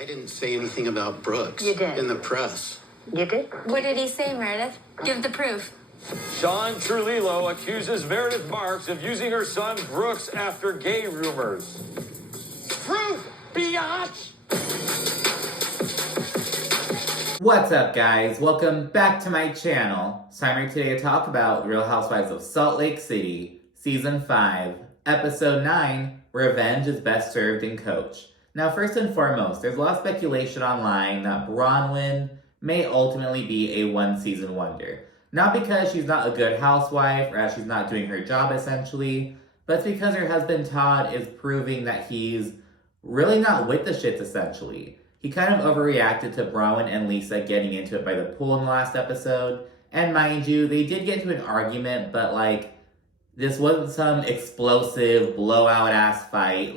I didn't say anything about Brooks. You did. In the press. You did? What did he say, Meredith? Give the proof. Sean Trulilo accuses Meredith Marks of using her son Brooks after gay rumors. Proof, biatch! What's up, guys? Welcome back to my channel. So I'm here today to talk about Real Housewives of Salt Lake City, Season 5, Episode 9, Revenge is Best Served in Coach. Now, first and foremost, there's a lot of speculation online that Bronwyn may ultimately be a one-season wonder. Not because she's not a good housewife or as she's not doing her job, essentially, but it's because her husband Todd is proving that he's really not with the shits, essentially. He kind of overreacted to Bronwyn and Lisa getting into it by the pool in the last episode. And mind you, they did get into an argument, but this wasn't some explosive, blowout-ass fight.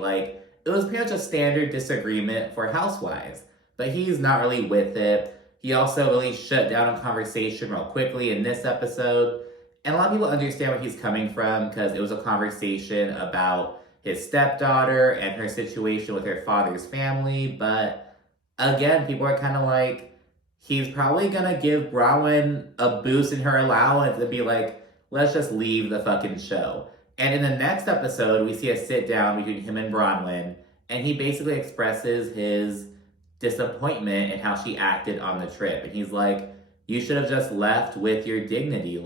It was pretty much a standard disagreement for housewives. But he's not really with it. He also really shut down a conversation real quickly in this episode. And a lot of people understand where he's coming from because it was a conversation about his stepdaughter and her situation with her father's family. But again, people are kind of like, he's probably going to give Bronwyn a boost in her allowance and be like, let's just leave the fucking show. And in the next episode, we see a sit down between him and Bronwyn, and he basically expresses his disappointment in how she acted on the trip. And he's like, you should have just left with your dignity.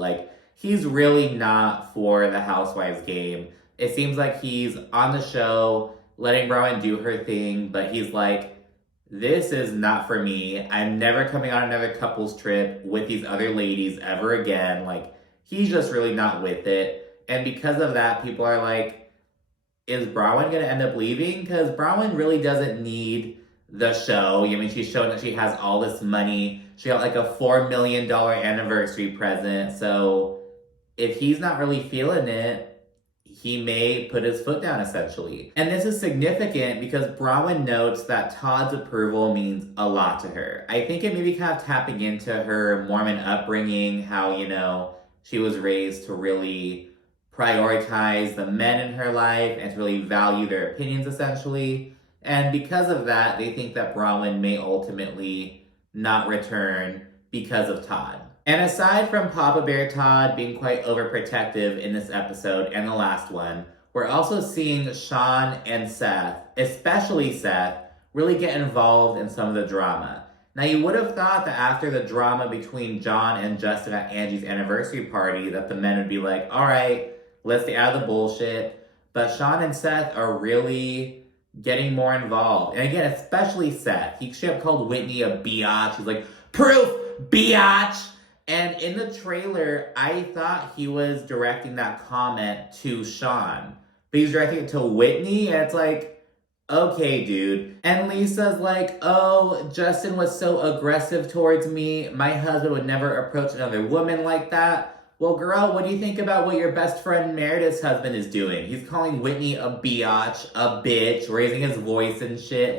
He's really not for the housewives game. It seems like he's on the show, letting Bronwyn do her thing, but he's like, this is not for me. I'm never coming on another couples trip with these other ladies ever again. He's just really not with it. And because of that, people are like, is Bronwyn going to end up leaving? Because Bronwyn really doesn't need the show. I mean, she's showing that she has all this money. She got a $4 million anniversary present. So if he's not really feeling it, he may put his foot down, essentially. And this is significant because Bronwyn notes that Todd's approval means a lot to her. I think it may be kind of tapping into her Mormon upbringing, how, she was raised to really prioritize the men in her life and to really value their opinions, essentially. And because of that, they think that Bronwyn may ultimately not return because of Todd. And aside from Papa Bear Todd being quite overprotective in this episode and the last one, we're also seeing Sean and Seth, especially Seth, really get involved in some of the drama. Now, you would have thought that after the drama between John and Justin at Angie's anniversary party that the men would be like, all right, let's get out of the bullshit. But Sean and Seth are really getting more involved. And again, especially Seth. He straight up called Whitney a biatch. He's like, proof, biatch! And in the trailer, I thought he was directing that comment to Sean. But he's directing it to Whitney, and it's like, okay, dude. And Lisa's like, oh, Justin was so aggressive towards me. My husband would never approach another woman like that. Well, girl, what do you think about what your best friend Meredith's husband is doing? He's calling Whitney a biatch, a bitch, raising his voice and shit.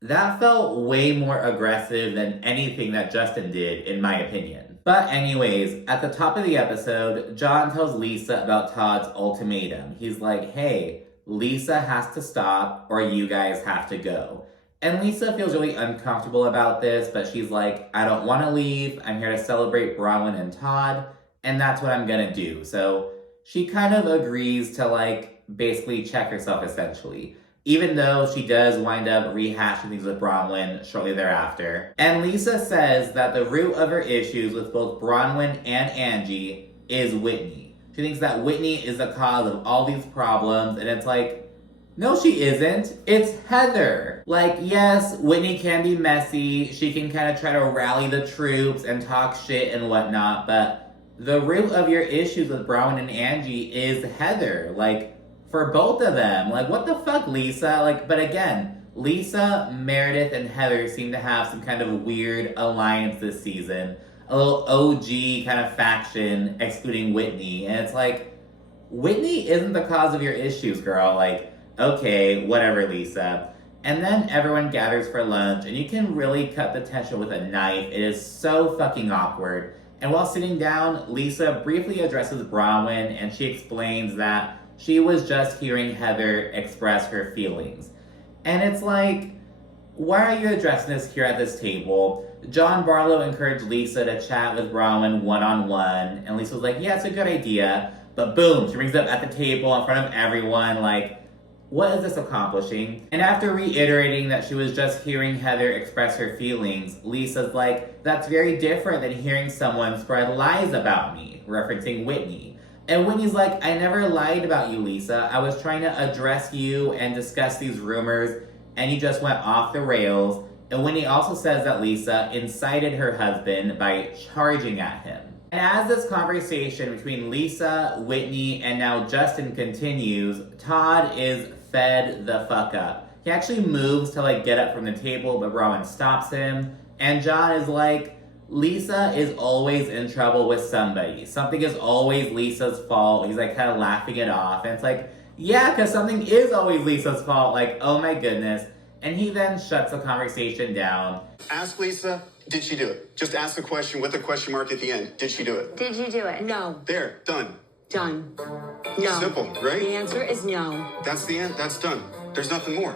That felt way more aggressive than anything that Justin did, in my opinion. But anyways, at the top of the episode, John tells Lisa about Todd's ultimatum. He's like, hey, Lisa has to stop or you guys have to go. And Lisa feels really uncomfortable about this, but she's like, I don't want to leave. I'm here to celebrate Bronwyn and Todd, and that's what I'm going to do. So she kind of agrees to basically check herself, essentially. Even though she does wind up rehashing things with Bronwyn shortly thereafter. And Lisa says that the root of her issues with both Bronwyn and Angie is Whitney. She thinks that Whitney is the cause of all these problems, and it's like, no, she isn't. It's Heather. Yes, Whitney can be messy. She can kind of try to rally the troops and talk shit and whatnot, but the root of your issues with Bronwyn and Angie is Heather. For both of them. What the fuck, Lisa? But again, Lisa, Meredith, and Heather seem to have some kind of weird alliance this season. A little OG kind of faction, excluding Whitney. And it's like, Whitney isn't the cause of your issues, girl. Okay, whatever, Lisa. And then everyone gathers for lunch, and you can really cut the tension with a knife. It is so fucking awkward. And while sitting down, Lisa briefly addresses Bronwyn, and she explains that she was just hearing Heather express her feelings. And it's like, why are you addressing this here at this table? John Barlow encouraged Lisa to chat with Bronwyn one-on-one, and Lisa was like, yeah, it's a good idea. But boom, she brings it up at the table in front of everyone, like, what is this accomplishing? And after reiterating that she was just hearing Heather express her feelings, Lisa's like, that's very different than hearing someone spread lies about me, referencing Whitney. And Whitney's like, I never lied about you, Lisa. I was trying to address you and discuss these rumors, and you just went off the rails. And Whitney also says that Lisa incited her husband by charging at him. And as this conversation between Lisa, Whitney, and now Justin continues, Todd is fed the fuck up. He actually moves to like get up from the table, but Rowan stops him. And John is like, Lisa is always in trouble with somebody. Something is always Lisa's fault. He's like kind of laughing it off. And it's like, yeah, because something is always Lisa's fault. Like, oh my goodness. And he then shuts the conversation down. Ask Lisa, did she do it? Just ask the question with a question mark at the end. Did she do it? Did you do it? No. There, done. Done. No. Simple, right? The answer is no. That's the end. That's done. There's nothing more.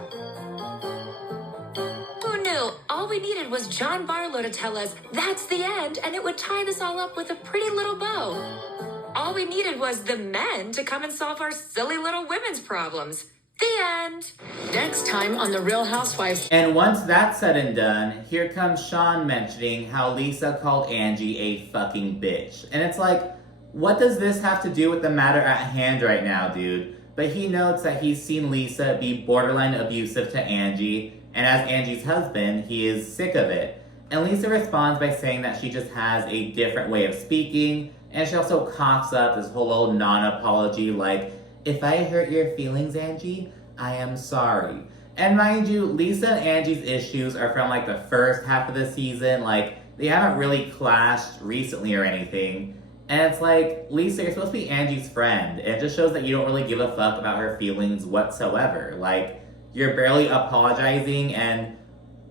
Who knew? All we needed was John Barlow to tell us that's the end, and it would tie this all up with a pretty little bow. All we needed was the men to come and solve our silly little women's problems. The end. Next time on The Real Housewives. And once that's said and done, here comes Sean mentioning how Lisa called Angie a fucking bitch. And it's like, what does this have to do with the matter at hand right now, dude? But he notes that he's seen Lisa be borderline abusive to Angie, and as Angie's husband, he is sick of it. And Lisa responds by saying that she just has a different way of speaking, and she also coughs up this whole little non-apology like, if I hurt your feelings, Angie, I am sorry. And mind you, Lisa and Angie's issues are from like the first half of the season. Like, they haven't really clashed recently or anything. And it's like, Lisa, you're supposed to be Angie's friend. And it just shows that you don't really give a fuck about her feelings whatsoever. Like, you're barely apologizing, and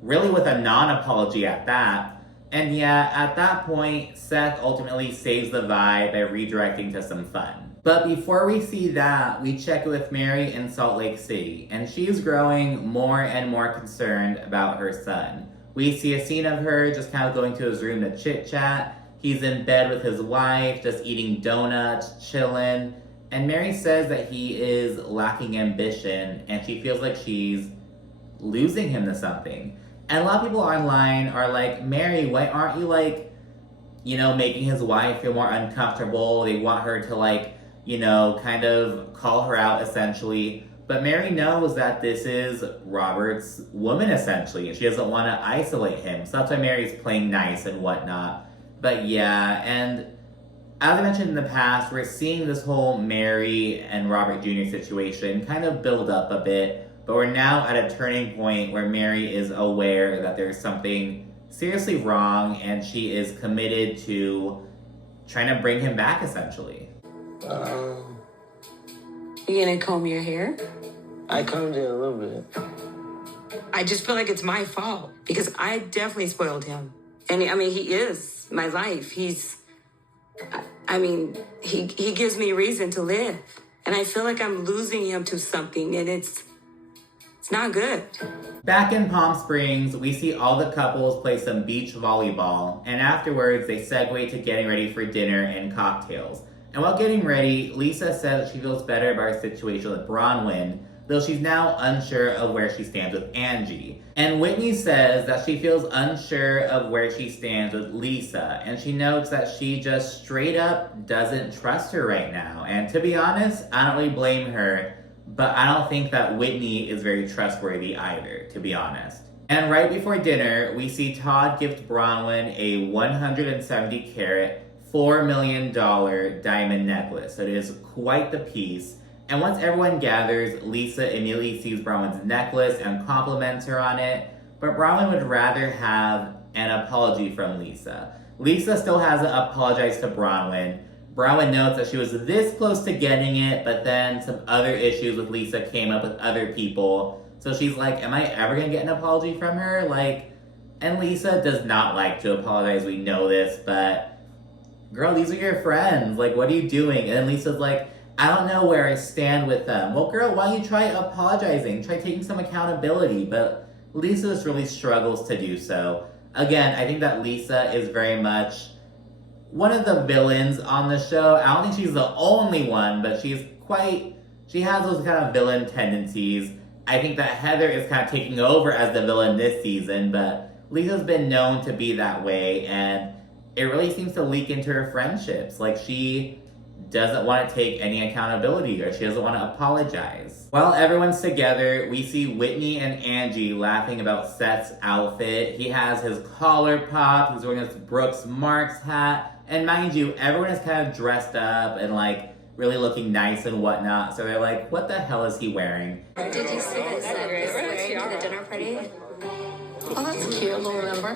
really with a non-apology at that. And yeah, at that point, Seth ultimately saves the vibe by redirecting to some fun. But before we see that, we check with Mary in Salt Lake City, and she's growing more and more concerned about her son. We see a scene of her just kind of going to his room to chit-chat. He's in bed with his wife, just eating donuts, chilling, and Mary says that he is lacking ambition, and she feels like she's losing him to something. And a lot of people online are like, Mary, why aren't you like, making his wife feel more uncomfortable? They want her to like, kind of call her out essentially. But Mary knows that this is Robert's woman essentially, and she doesn't want to isolate him. So that's why Mary's playing nice and whatnot. But yeah, and as I mentioned in the past, we're seeing this whole Mary and Robert Jr. situation kind of build up a bit. But we're now at a turning point where Mary is aware that there's something seriously wrong, and she is committed to trying to bring him back essentially. You gonna comb your hair? I combed it a little bit. I just feel like it's my fault because I definitely spoiled him. And I mean, he is my life. He gives me reason to live. And I feel like I'm losing him to something, and it's not good. Back in Palm Springs, we see all the couples play some beach volleyball, and afterwards they segue to getting ready for dinner and cocktails. And while getting ready, Lisa says that she feels better about her situation with Bronwyn, though she's now unsure of where she stands with Angie. And Whitney says that she feels unsure of where she stands with Lisa, and she notes that she just straight up doesn't trust her right now. And to be honest, I don't really blame her, but I don't think that Whitney is very trustworthy either, to be honest. And right before dinner, we see Todd gift Bronwyn a 170 carat, $4 million diamond necklace. So it is quite the piece. And once everyone gathers, Lisa immediately sees Bronwyn's necklace and compliments her on it, but Bronwyn would rather have an apology from Lisa. Lisa still hasn't apologized to Bronwyn. Bronwyn notes that she was this close to getting it, but then some other issues with Lisa came up with other people. So she's like, am I ever gonna get an apology from her? And Lisa does not like to apologize, we know this, but girl, these are your friends. What are you doing? And then Lisa's like, I don't know where I stand with them. Well, girl, why don't you try apologizing? Try taking some accountability. But Lisa just really struggles to do so. Again, I think that Lisa is very much one of the villains on the show. I don't think she's the only one, but she has those kind of villain tendencies. I think that Heather is kind of taking over as the villain this season, but Lisa's been known to be that way, and it really seems to leak into her friendships. Like, she doesn't want to take any accountability, or she doesn't want to apologize. While everyone's together, we see Whitney and Angie laughing about Seth's outfit. He has his collar popped, he's wearing his Brooks Marks hat, and mind you, everyone is kind of dressed up and like really looking nice and whatnot, so they're like, what the hell is he wearing? Did you see this wearing to the dinner party? Oh, that's cute, a little member.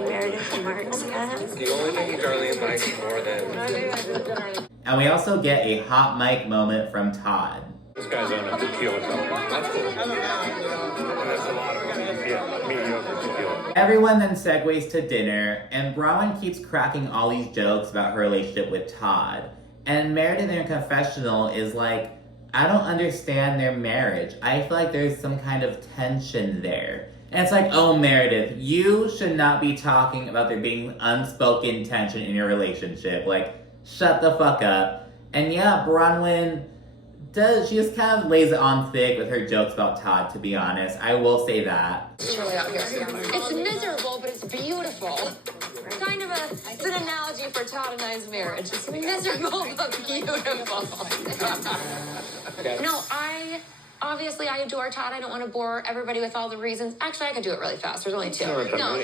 Meredith and Mark's hat. The only thing Darlene likes more than... And we also get a hot mic moment from Todd. This guy's on a tequila color. That's cool. And there's a lot of them. Yeah, mediocre tequila. Everyone then segues to dinner, and Bronwyn keeps cracking all these jokes about her relationship with Todd. And Meredith in her confessional is like, I don't understand their marriage. I feel like there's some kind of tension there. And it's like, oh, Meredith, you should not be talking about there being unspoken tension in your relationship. Like, shut the fuck up. And yeah, Bronwyn she just kind of lays it on thick with her jokes about Todd, to be honest. I will say that. It's really out here. It's miserable, but it's beautiful. Kind of it's an analogy for Todd and I's marriage. It's miserable, but beautiful. No, obviously I adore Todd. I don't want to bore everybody with all the reasons. Actually, I could do it really fast. There's only two. No,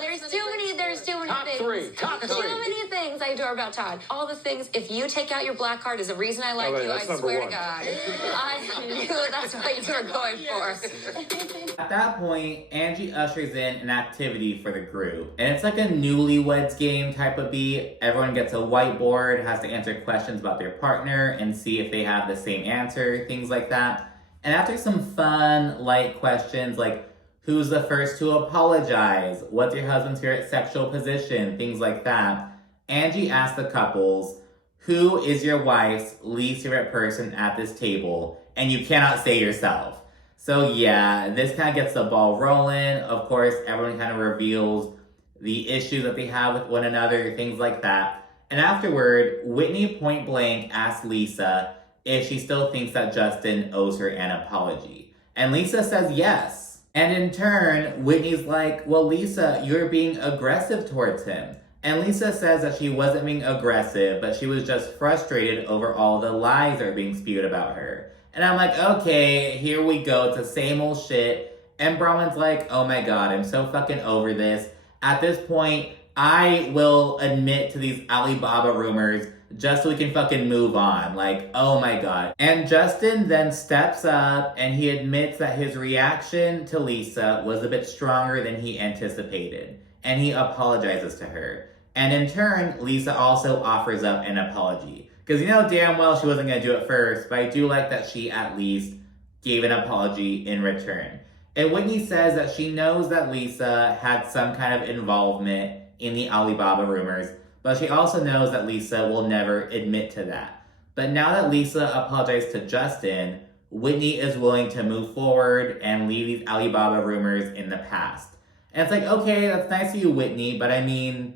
there's too many Top things. three. Too many things I adore about Todd. All the things, if you take out your black card is a reason I like you, I swear to God. I knew that's what you were going for. At that point, Angie ushers in an activity for the group. And it's like a Newlyweds game type of beat. Everyone gets a whiteboard, has to answer questions about their partner and see if they have the same answer, things like that. And after some fun, light questions like, who's the first to apologize? What's your husband's favorite sexual position? Things like that. Angie asks the couples, who is your wife's least favorite person at this table? And you cannot say yourself. So yeah, this kind of gets the ball rolling. Of course, everyone kind of reveals the issues that they have with one another, things like that. And afterward, Whitney point blank asks Lisa if she still thinks that Justin owes her an apology. And Lisa says yes. And in turn, Whitney's like, well, Lisa, you're being aggressive towards him. And Lisa says that she wasn't being aggressive, but she was just frustrated over all the lies that are being spewed about her. And I'm like, okay, here we go. It's the same old shit. And Bronwyn's like, oh my God, I'm so fucking over this. At this point, I will admit to these Alibaba rumors just so we can fucking move on. Like, oh my God. And Justin then steps up and he admits that his reaction to Lisa was a bit stronger than he anticipated. And he apologizes to her. And in turn, Lisa also offers up an apology. Because you know damn well she wasn't going to do it first, but I do like that she at least gave an apology in return. And Whitney says that she knows that Lisa had some kind of involvement in the Alibaba rumors, but she also knows that Lisa will never admit to that. But now that Lisa apologized to Justin, Whitney is willing to move forward and leave these Alibaba rumors in the past. And it's like, okay, that's nice of you, Whitney, but I mean,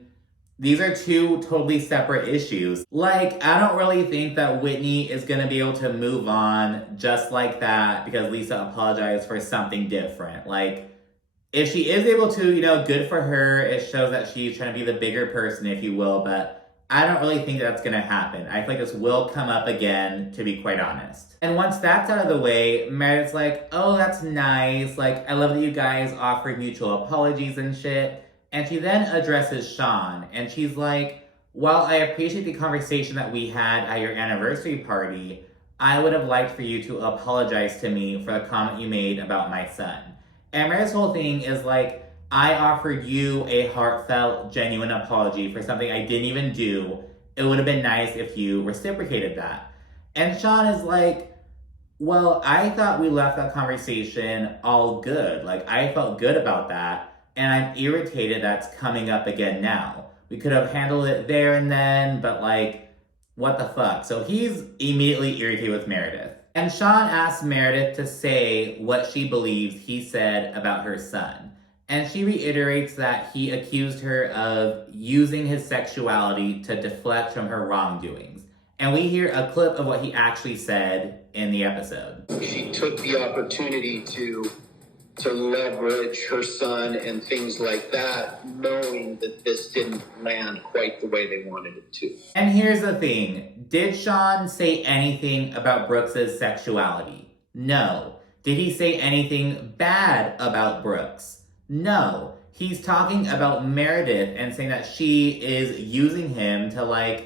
these are two totally separate issues. Like, I don't really think that Whitney is gonna be able to move on just like that because Lisa apologized for something different. Like, if she is able to, you know, good for her. It shows that she's trying to be the bigger person, if you will, but I don't really think that's gonna happen. I feel like this will come up again, to be quite honest. And once that's out of the way, Meredith's like, oh, that's nice. Like, I love that you guys offered mutual apologies and shit. And she then addresses Sean, and she's like, while I appreciate the conversation that we had at your anniversary party, I would have liked for you to apologize to me for the comment you made about my son. And Meredith's whole thing is like, I offered you a heartfelt, genuine apology for something I didn't even do. It would have been nice if you reciprocated that. And Sean is like, well, I thought we left that conversation all good. Like, I felt good about that. And I'm irritated that's coming up again now. We could have handled it there and then, but like, what the fuck? So he's immediately irritated with Meredith. And Sean asks Meredith to say what she believes he said about her son. And she reiterates that he accused her of using his sexuality to deflect from her wrongdoings. And we hear a clip of what he actually said in the episode. She took the opportunity to leverage her son and things like that, knowing that this didn't land quite the way they wanted it to. And here's the thing. Did Sean say anything about Brooks' sexuality? No. Did he say anything bad about Brooks? No. He's talking about Meredith and saying that she is using him to,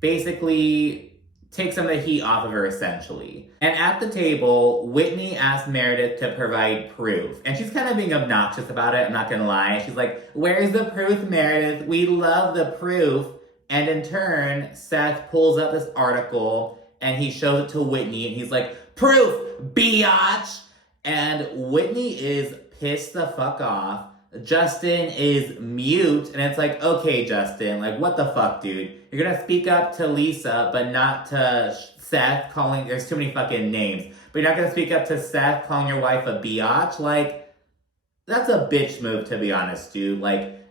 basically take some of the heat off of her, essentially. And at the table, Whitney asked Meredith to provide proof. And she's kind of being obnoxious about it, I'm not gonna lie. She's like, where's the proof, Meredith? We love the proof. And in turn, Seth pulls up this article and he shows it to Whitney and he's like, proof, biatch! And Whitney is pissed the fuck off. Justin is mute, and it's like, okay, Justin, what the fuck, dude? You're gonna speak up to Lisa, but not to Seth, there's too many fucking names. But you're not gonna speak up to Seth calling your wife a biatch? That's a bitch move, to be honest, dude.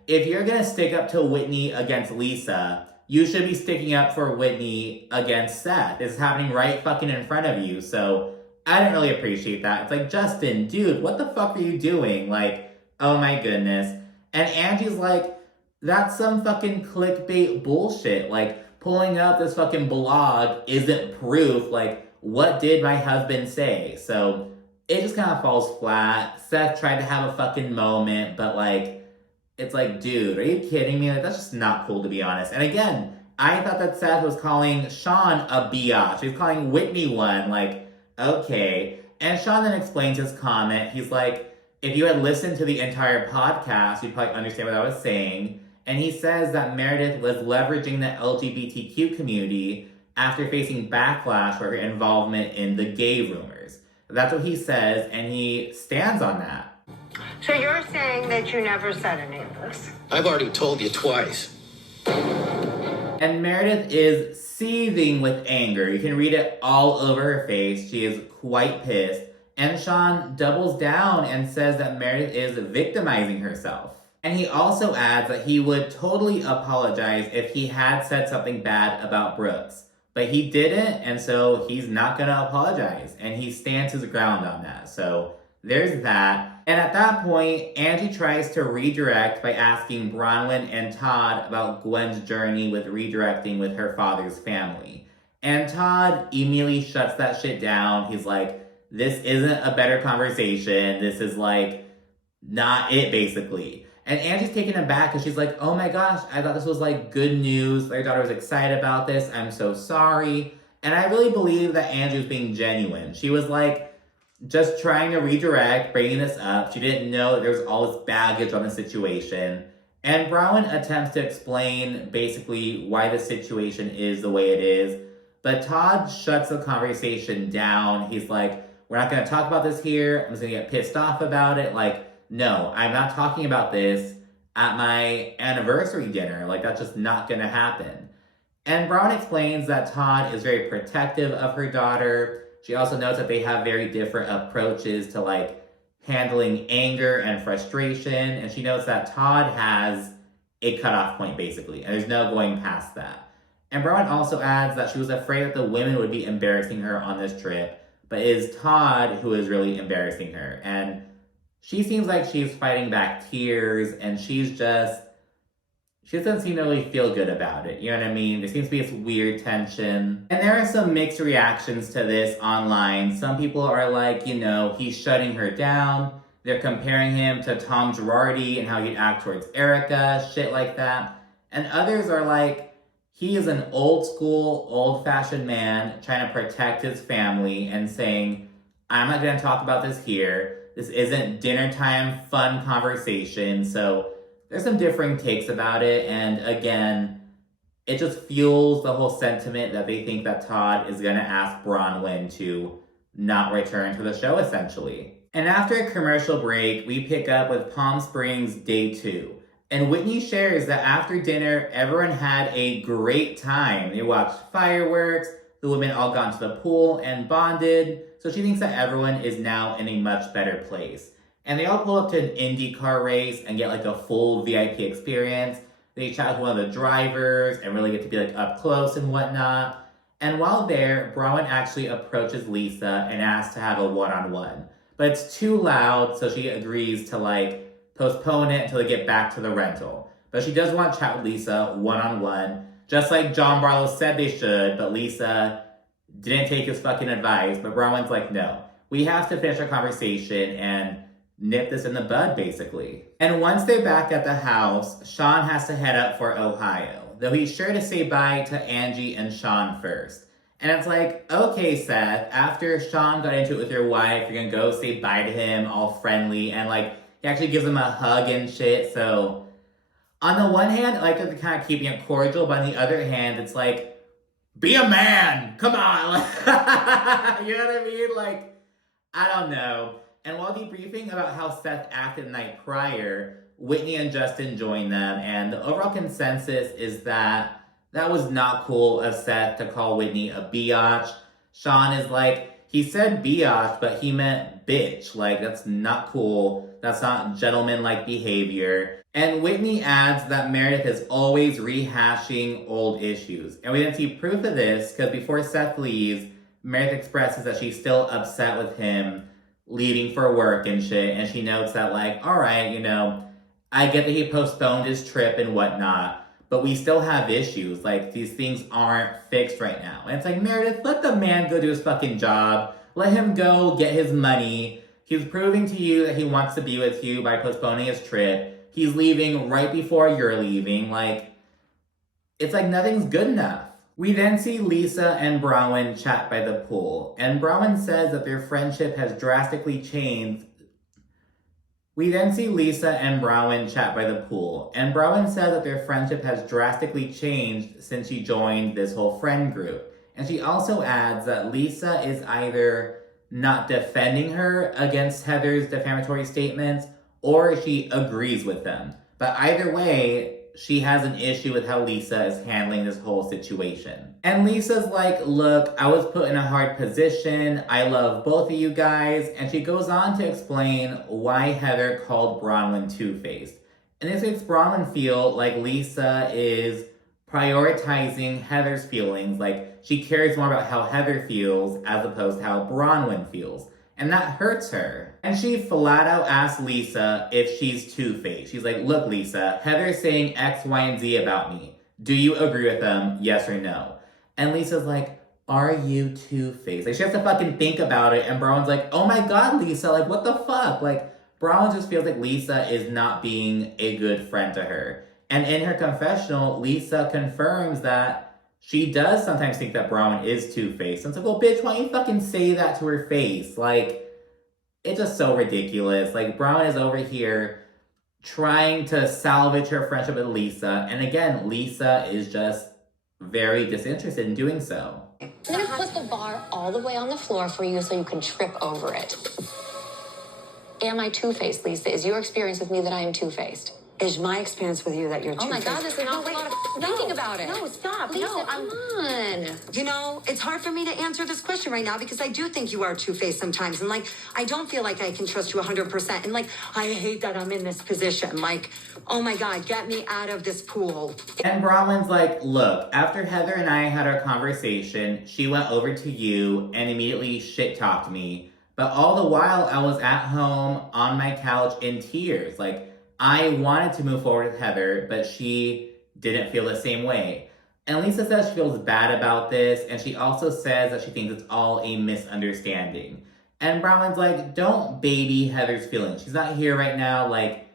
If you're gonna stick up to Whitney against Lisa, you should be sticking up for Whitney against Seth. It's happening right fucking in front of you, so I didn't really appreciate that. It's Justin, dude, what the fuck are you doing? Oh my goodness. And Angie's like, that's some fucking clickbait bullshit. Pulling up this fucking blog isn't proof. What did my husband say? So it just kind of falls flat. Seth tried to have a fucking moment, but it's dude, are you kidding me? That's just not cool, to be honest. And again, I thought that Seth was calling Sean a biatch. He was calling Whitney one. Okay. And Sean then explains his comment. He's like, if you had listened to the entire podcast, you'd probably understand what I was saying. And he says that Meredith was leveraging the LGBTQ community after facing backlash for her involvement in the gay rumors. That's what he says, and he stands on that. So you're saying that you never said any of this? I've already told you twice. And Meredith is seething with anger. You can read it all over her face. She is quite pissed. And Sean doubles down and says that Meredith is victimizing herself. And he also adds that he would totally apologize if he had said something bad about Brooks. But he didn't, and so he's not gonna apologize. And he stands his ground on that. So there's that. And at that point, Angie tries to redirect by asking Bronwyn and Todd about Gwen's journey with redirecting with her father's family. And Todd immediately shuts that shit down. He's like, this isn't a better conversation. This is not it, basically. And Angie's taken aback because she's like, oh my gosh, I thought this was good news. Their daughter was excited about this. I'm so sorry. And I really believe that Angie was being genuine. She was just trying to redirect, bringing this up. She didn't know that there was all this baggage on the situation. And Bronwyn attempts to explain basically why the situation is the way it is. But Todd shuts the conversation down. He's like, we're not going to talk about this here. I'm just going to get pissed off about it. No, I'm not talking about this at my anniversary dinner. That's just not going to happen. And Brown explains that Todd is very protective of her daughter. She also notes that they have very different approaches to handling anger and frustration. And she notes that Todd has a cutoff point, basically. And there's no going past that. And Brown also adds that she was afraid that the women would be embarrassing her on this trip. But it is Todd who is really embarrassing her. And she seems like she's fighting back tears, and she doesn't seem to really feel good about it. You know what I mean? There seems to be this weird tension. And there are some mixed reactions to this online. Some people are like, he's shutting her down. They're comparing him to Tom Girardi and how he'd act towards Erica, shit like that. And others are like, he is an old school, old-fashioned man trying to protect his family and saying, I'm not going to talk about this here. This isn't dinner time fun conversation. So there's some differing takes about it. And again, it just fuels the whole sentiment that they think that Todd is going to ask Bronwyn to not return to the show, essentially. And after a commercial break, we pick up with Palm Springs Day 2. And Whitney shares that after dinner, everyone had a great time. They watched fireworks, the women all got into the pool and bonded, so she thinks that everyone is now in a much better place. And they all pull up to an IndyCar race and get like a full VIP experience. They chat with one of the drivers and really get to be like up close and whatnot. And while there, Bronwyn actually approaches Lisa and asks to have a one-on-one. But it's too loud, so she agrees to like postpone it until they get back to the rental. But she does want to chat with Lisa one-on-one, just like John Barlow said they should, but Lisa didn't take his fucking advice. But Bronwyn's like, no, we have to finish our conversation and nip this in the bud, basically. And once they're back at the house, Sean has to head up for Ohio, though he's sure to say bye to Angie and Sean first. And it's like, okay, Seth, after Sean got into it with your wife, you're gonna go say bye to him, all friendly, and like, he actually gives him a hug and shit, so on the one hand, I like that they're kind of keeping it cordial, but on the other hand, it's like, be a man! Come on! You know what I mean? Like, I don't know. And while debriefing about how Seth acted the night prior, Whitney and Justin joined them, and the overall consensus is that that was not cool of Seth to call Whitney a biatch. Sean is like, he said biatch, but he meant bitch. Like, that's not cool. That's not gentleman-like behavior. And Whitney adds that Meredith is always rehashing old issues. And we didn't see proof of this, because before Seth leaves, Meredith expresses that she's still upset with him leaving for work and shit, and she notes that, like, all right, you know, I get that he postponed his trip and whatnot, but we still have issues. Like, these things aren't fixed right now. And it's like, Meredith, let the man go do his fucking job. Let him go get his money. He's proving to you that he wants to be with you by postponing his trip. He's leaving right before you're leaving. Like, it's like nothing's good enough. We then see Lisa and Bronwyn chat by the pool, and Bronwyn says that their friendship has drastically changed. We then see Lisa and Bronwyn chat by the pool, and Bronwyn says that their friendship has drastically changed since she joined this whole friend group. And she also adds that Lisa is either not defending her against Heather's defamatory statements, or she agrees with them. But either way, she has an issue with how Lisa is handling this whole situation. And Lisa's like, look, I was put in a hard position. I love both of you guys. And she goes on to explain why Heather called Bronwyn two-faced. And this makes Bronwyn feel like Lisa is prioritizing Heather's feelings. Like, she cares more about how Heather feels as opposed to how Bronwyn feels. And that hurts her. And she flat out asks Lisa if she's two-faced. She's like, look, Lisa, Heather's saying X, Y, and Z about me. Do you agree with them, yes or no? And Lisa's like, are you two-faced? Like, she has to fucking think about it. And Bronwyn's like, oh my God, Lisa, like, what the fuck? Like, Bronwyn just feels like Lisa is not being a good friend to her. And in her confessional, Lisa confirms that she does sometimes think that Bronwyn is two-faced. And it's like, well, bitch, why don't you fucking say that to her face? Like, it's just so ridiculous. Like, Bronwyn is over here trying to salvage her friendship with Lisa. And again, Lisa is just very disinterested in doing so. I'm gonna put the bar all the way on the floor for you so you can trip over it. Am I two-faced, Lisa? Is your experience with me that I am two-faced? Is my experience with you that you're Oh my God, there's an awful lot of thinking about it. No, stop. Lisa, no, come on. You know, it's hard for me to answer this question right now because I do think you are two-faced sometimes. And, like, I don't feel like I can trust you 100%. And, like, I hate that I'm in this position. Like, oh, my God, get me out of this pool. And Bronwyn's like, look, after Heather and I had our conversation, she went over to you and immediately shit-talked me. But all the while, I was at home on my couch in tears. Like, I wanted to move forward with Heather, but she didn't feel the same way. And Lisa says she feels bad about this, and she also says that she thinks it's all a misunderstanding. And Bronwyn's like, don't baby Heather's feelings. She's not here right now. Like,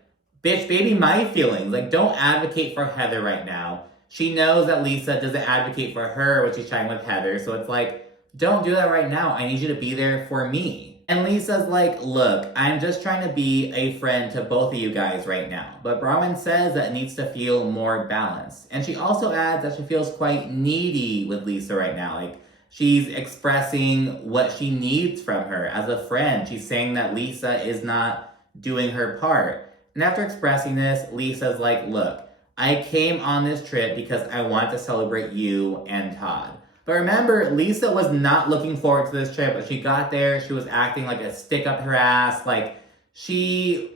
bitch, baby my feelings. Like, don't advocate for Heather right now. She knows that Lisa doesn't advocate for her when she's chatting with Heather, so it's like, don't do that right now. I need you to be there for me. And Lisa's like, look, I'm just trying to be a friend to both of you guys right now. But Bronwyn says that it needs to feel more balanced. And she also adds that she feels quite needy with Lisa right now. Like, she's expressing what she needs from her as a friend. She's saying that Lisa is not doing her part. And after expressing this, Lisa's like, look, I came on this trip because I want to celebrate you and Todd. But remember, Lisa was not looking forward to this trip. When she got there, she was acting like a stick up her ass. Like, she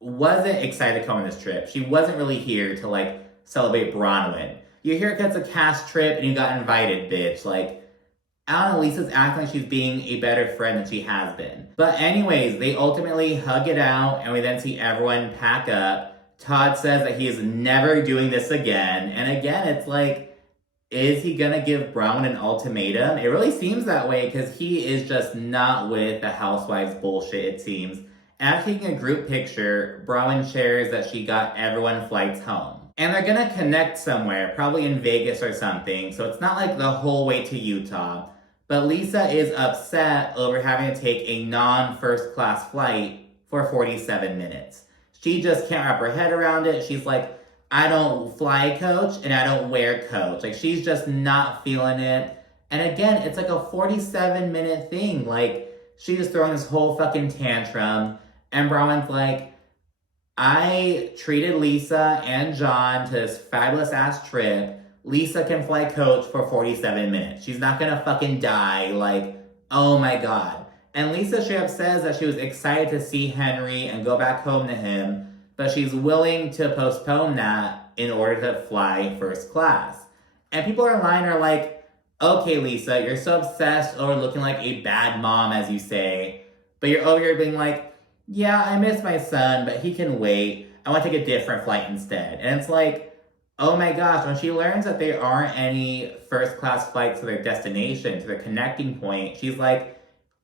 wasn't excited to come on this trip. She wasn't really here to, like, celebrate Bronwyn. You're here because it's a cast trip and you got invited, bitch. Like, I don't know, Lisa's acting like she's being a better friend than she has been. But anyways, they ultimately hug it out and we then see everyone pack up. Todd says that he is never doing this again. And again, it's like, is he gonna give Bronwyn an ultimatum? It really seems that way because he is just not with the housewives bullshit, it seems. After taking a group picture, Bronwyn shares that she got everyone flights home. And they're gonna connect somewhere, probably in Vegas or something, so it's not like the whole way to Utah. But Lisa is upset over having to take a non-first class flight for 47 minutes. She just can't wrap her head around it. She's like, I don't fly coach and I don't wear coach. Like, she's just not feeling it. And again, it's like a 47-minute thing. Like, she's throwing this whole fucking tantrum. And Bronwyn's like, I treated Lisa and John to this fabulous ass trip. Lisa can fly coach for 47 minutes. She's not gonna fucking die. Like, oh my God. And Lisa straight up says that she was excited to see Henry and go back home to him, but she's willing to postpone that in order to fly first class. And people online are like, okay, Lisa, you're so obsessed over looking like a bad mom, as you say, but you're over here being like, yeah, I miss my son, but he can wait. I want to take a different flight instead. And it's like, oh my gosh, when she learns that there aren't any first class flights to their destination, to their connecting point, she's like,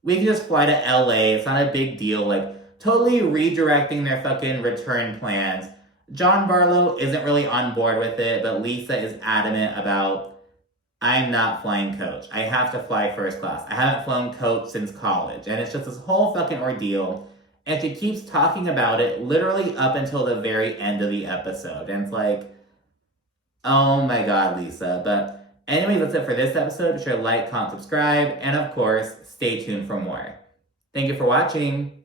we can just fly to LA. It's not a big deal. Like, totally redirecting their fucking return plans. John Barlow isn't really on board with it, but Lisa is adamant about, I'm not flying coach. I have to fly first class. I haven't flown coach since college. And it's just this whole fucking ordeal. And she keeps talking about it literally up until the very end of the episode. And it's like, oh my God, Lisa. But anyway, that's it for this episode. Be sure to like, comment, subscribe, and of course, stay tuned for more. Thank you for watching.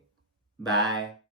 Bye.